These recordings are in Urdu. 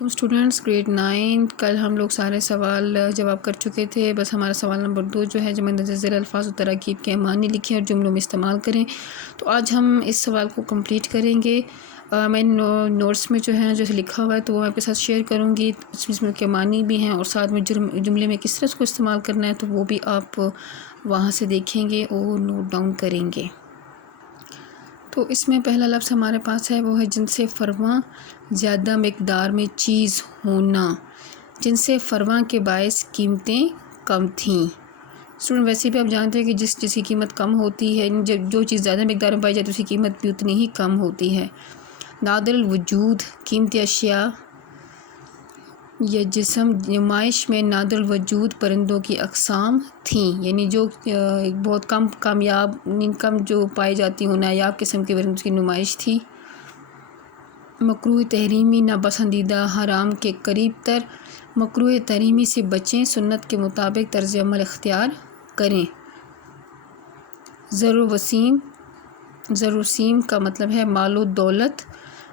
اسٹوڈنٹس گریڈ 9 کل ہم لوگ سارے سوال جواب کر چکے تھے. بس ہمارا سوال نمبر 2 جو ہے جمع درج ذیل الفاظ و تراکیب کے معنی لکھیں اور جملوں میں استعمال کریں. تو آج ہم اس سوال کو کمپلیٹ کریں گے. میں نوٹس میں جو ہے جیسے لکھا ہوا ہے تو وہ آپ کے ساتھ شیئر کروں گی. اس میں کے معنی بھی ہیں اور ساتھ میں جملے میں کس طرح اس کو استعمال کرنا ہے تو وہ بھی آپ وہاں سے دیکھیں گے اور نوٹ ڈاؤن کریں گے. تو اس میں پہلا لفظ ہمارے پاس ہے وہ ہے جن سے فراواں زیادہ مقدار میں چیز ہونا. جن سے فراواں کے باعث قیمتیں کم تھیں. اسٹوڈنٹ ویسے بھی آپ جانتے ہیں کہ جس کی قیمت کم ہوتی ہے جو چیز زیادہ مقدار میں پائی جاتی ہے اس کی قیمت بھی اتنی ہی کم ہوتی ہے. نادر الوجود قیمتی اشیاء یا جسم. نمائش میں نادر الوجود پرندوں کی اقسام تھیں یعنی جو بہت کم جو پائی جاتی ہوں نایاب قسم کے پرندوں کی نمائش تھی. مکروہ تحریمی ناپسندیدہ حرام کے قریب تر. مکروہ تحریمی سے بچیں سنت کے مطابق طرز عمل اختیار کریں. زر و سیم کا مطلب ہے مال و دولت.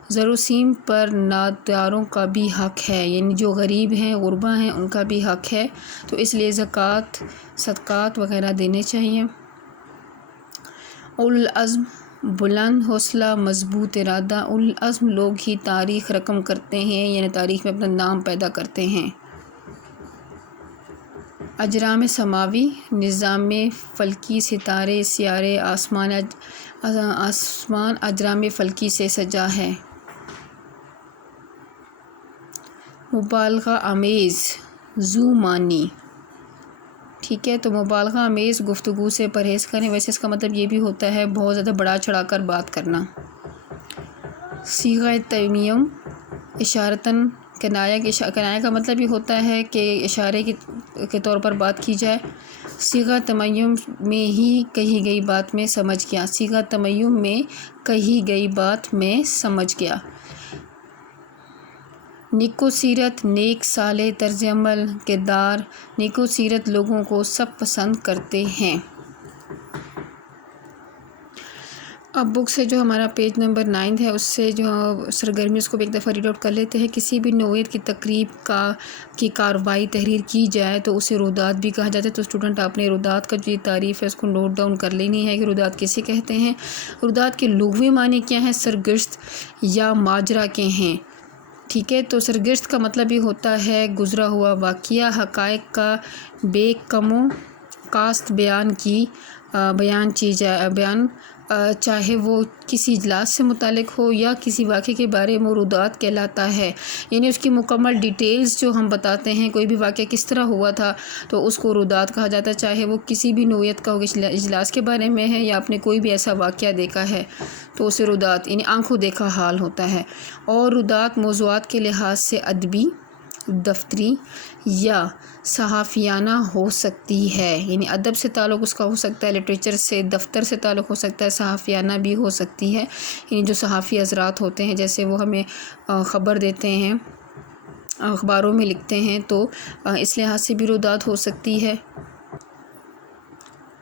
زر و سیم پر ناداروں کا بھی حق ہے یعنی جو غریب ہیں غربا ہیں ان کا بھی حق ہے تو اس لیے زکوٰۃ صدقات وغیرہ دینے چاہیے. اولو العزم بلند حوصلہ مضبوط ارادہ. اولو العزم لوگ ہی تاریخ رقم کرتے ہیں یعنی تاریخ میں اپنا نام پیدا کرتے ہیں. اجرام سماوی نظام فلکی ستارے سیارے آسمان اجرام فلکی سے سجا ہے. مبالغہ آمیز ذو معنی. ٹھیک ہے تو مبالغہ آمیز گفتگو سے پرہیز کریں. ویسے اس کا مطلب یہ بھی ہوتا ہے بہت زیادہ بڑھا چڑھا کر بات کرنا. صیغہ تیمیم اشارتاً کنایہ کا مطلب یہ ہوتا ہے کہ اشارے کے طور پر بات کی جائے. صیغہ تیمیم میں ہی کہی گئی بات میں سمجھ گیا. صیغہ تیمیم میں کہی گئی بات میں سمجھ گیا. نیک و سیرت نیک صالح طرز عمل کردار. نیک و سیرت لوگوں کو سب پسند کرتے ہیں. اب بک سے جو ہمارا پیج نمبر 9 ہے اس سے جو سرگرمی اس کو بھی ایک دفعہ ریڈ آؤٹ کر لیتے ہیں. کسی بھی نوعیت کی تقریب کی کارروائی تحریر کی جائے تو اسے رودات بھی کہا جاتا ہے. تو اسٹوڈنٹ آپ نے رودات کا جو یہ تعریف ہے اس کو نوٹ ڈاؤن کر لینی ہے کہ رودات کسے کہتے ہیں. رودات کے لغوی معنی کیا ہیں؟ سرگزشت یا ماجرا کے ہیں. ٹھیک ہے تو سرگزشت کا مطلب یہ ہوتا ہے گزرا ہوا واقعہ. حقائق کا بے کم و کاست بیان چاہے وہ کسی اجلاس سے متعلق ہو یا کسی واقعے کے بارے میں رودات کہلاتا ہے. یعنی اس کی مکمل ڈیٹیلز جو ہم بتاتے ہیں کوئی بھی واقعہ کس طرح ہوا تھا تو اس کو رودات کہا جاتا ہے. چاہے وہ کسی بھی نوعیت کا ہو اجلاس کے بارے میں ہے یا آپ نے کوئی بھی ایسا واقعہ دیکھا ہے تو اسے رودات یعنی آنکھوں دیکھا حال ہوتا ہے. اور رودات موضوعات کے لحاظ سے ادبی دفتری یا صحافیانہ ہو سکتی ہے. یعنی ادب سے تعلق اس کا ہو سکتا ہے لٹریچر سے دفتر سے تعلق ہو سکتا ہے صحافیانہ بھی ہو سکتی ہے. یعنی جو صحافی حضرات ہوتے ہیں جیسے وہ ہمیں خبر دیتے ہیں اخباروں میں لکھتے ہیں تو اس لحاظ سے بھی رودات ہو سکتی ہے.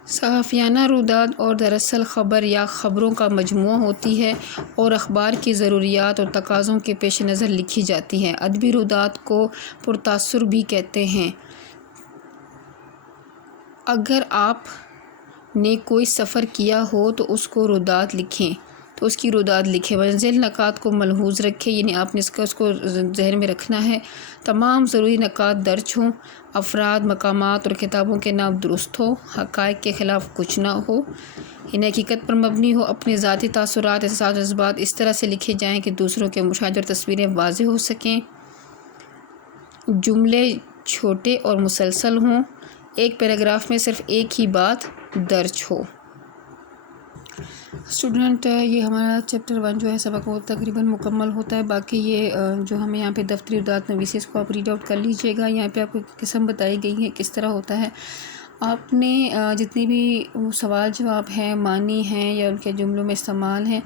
صحافیانہ رودات اور دراصل خبر یا خبروں کا مجموعہ ہوتی ہے اور اخبار کی ضروریات اور تقاضوں کے پیش نظر لکھی جاتی ہے. ادبی رودات کو پرتاثر بھی کہتے ہیں. اگر آپ نے کوئی سفر کیا ہو تو اس کو رودات لکھیں تو اس کی رودات لکھیں. منزل نکات کو ملحوظ رکھیں یعنی آپ نے اس کو ذہن میں رکھنا ہے. تمام ضروری نکات درج ہوں. افراد مقامات اور کتابوں کے نام درست ہو. حقائق کے خلاف کچھ نہ ہو یعنی حقیقت پر مبنی ہو. اپنے ذاتی تاثرات احساسات اور جذبات اس طرح سے لکھے جائیں کہ دوسروں کے مشاہدے اور تصویریں واضح ہو سکیں. جملے چھوٹے اور مسلسل ہوں. ایک پیراگراف میں صرف ایک ہی بات درج ہو. اسٹوڈنٹ یہ ہمارا چیپٹر 1 جو ہے سبق وہ تقریباً مکمل ہوتا ہے. باقی یہ جو ہمیں یہاں پہ دفتری رودات نویسی اس کو آپ ریڈ آؤٹ کر لیجئے گا. یہاں پہ آپ کو قسم بتائی گئی ہے کس طرح ہوتا ہے. آپ نے جتنی بھی سوال جواب ہیں معنی ہیں یا ان کے جملوں میں استعمال ہیں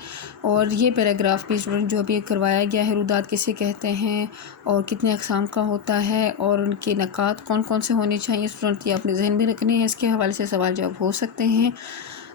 اور یہ پیراگراف بھی اسٹوڈنٹ جو ابھی کروایا گیا ہے رودات کسے کہتے ہیں اور کتنے اقسام کا ہوتا ہے اور ان کے نکات کون کون سے ہونے چاہیے اسٹوڈنٹ یہ اپنے ذہن میں رکھنے ہیں. اس کے حوالے سے سوال جواب ہو سکتے ہیں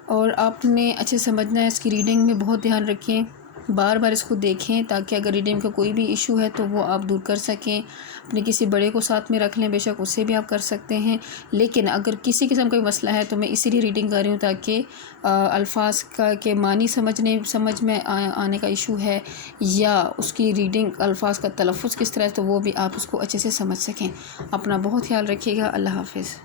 اور آپ نے اچھے سمجھنا ہے. اس کی ریڈنگ میں بہت دھیان رکھیں بار بار اس کو دیکھیں تاکہ اگر ریڈنگ کا کوئی بھی ایشو ہے تو وہ آپ دور کر سکیں. اپنے کسی بڑے کو ساتھ میں رکھ لیں، بے شک اس سے بھی آپ کر سکتے ہیں. لیکن اگر کسی قسم کا مسئلہ ہے تو میں اسی لیے ریڈنگ کر رہی ہوں تاکہ الفاظ کا کے معنی سمجھ میں آنے کا ایشو ہے، یا اس کی ریڈنگ الفاظ کا تلفظ کس طرح ہے، تو وہ بھی آپ اس کو اچھے سے سمجھ سکیں. اپنا بہت خیال رکھیے گا. اللہ حافظ.